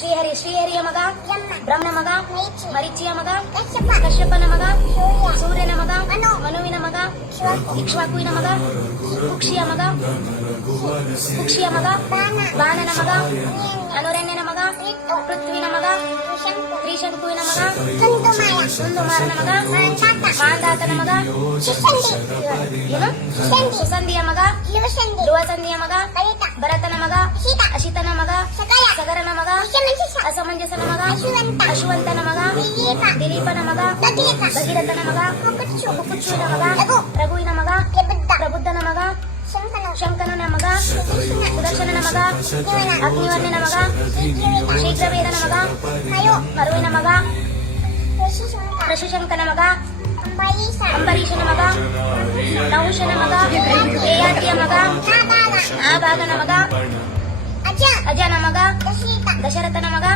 ಶ್ರೀಹರಿಯ ಮಗ ಬ್ರಹ್ಮನ ಮಗ ಮರೀಚಿಯ ಮಗ ಕಶ್ಯಪನ ಮಗ ಸೂರ್ಯನ ಮಗ ಮನುವಿನ ಮಗ ಇಕ್ಷ್ವಾಕುವಿನ ಮಗ ಕುಕ್ಷಿಯ ಮಗ ಬಾಣನ ಮಗ ಅನುರಣ್ಯನ ಮಗ ಪೃಥ್ವಿನ ಮಗ ತ್ರಿಶಂಕುವಿನ ಮಗ ಸುಂದುಮಾರನ ಮಗ ಮಾಂಧಾತನ ಮಗ ಸುಸಂಧಿಯ ಮಗ ಧ್ರುವಸಂಧಿಯ ಮಗ ಭರತನ ಮಗ ಅಶಿತನ ಮಗ ಸಗರನ ಮಗ ಅಸಮಂಜಸನ ಮಗ ಅಶ್ವಂತನ ಮಗ ದಿಲೀಪನ ಮಗ ಭಗೀರಥನ ಮಗ ಕುಕುಚ್ಚುವಿನ ಮಗ ರಘುವಿನ ಮಗ ಪ್ರಬುದ್ಧನ ಮಗ ಶಂಕನನ ಮಗ ಸುದರ್ಶನನ ಮಗ ಅಗ್ನಿವರ್ಣನ ಮಗ ಶೀಘ್ರವೇದನ ಮಗ ಮರುವಿನ ಮಗ ಋಷಿಶಂಕನ ಮಗ ಅಂಬರೀಷನ ಮಗ ನಹುಷನ ಮಗ ಯಯಾತಿಯ ಮಗ ಆಭಾಗನ ಮಗ ಅಜನ ಮಗ ದಶರಥನ ಮಗ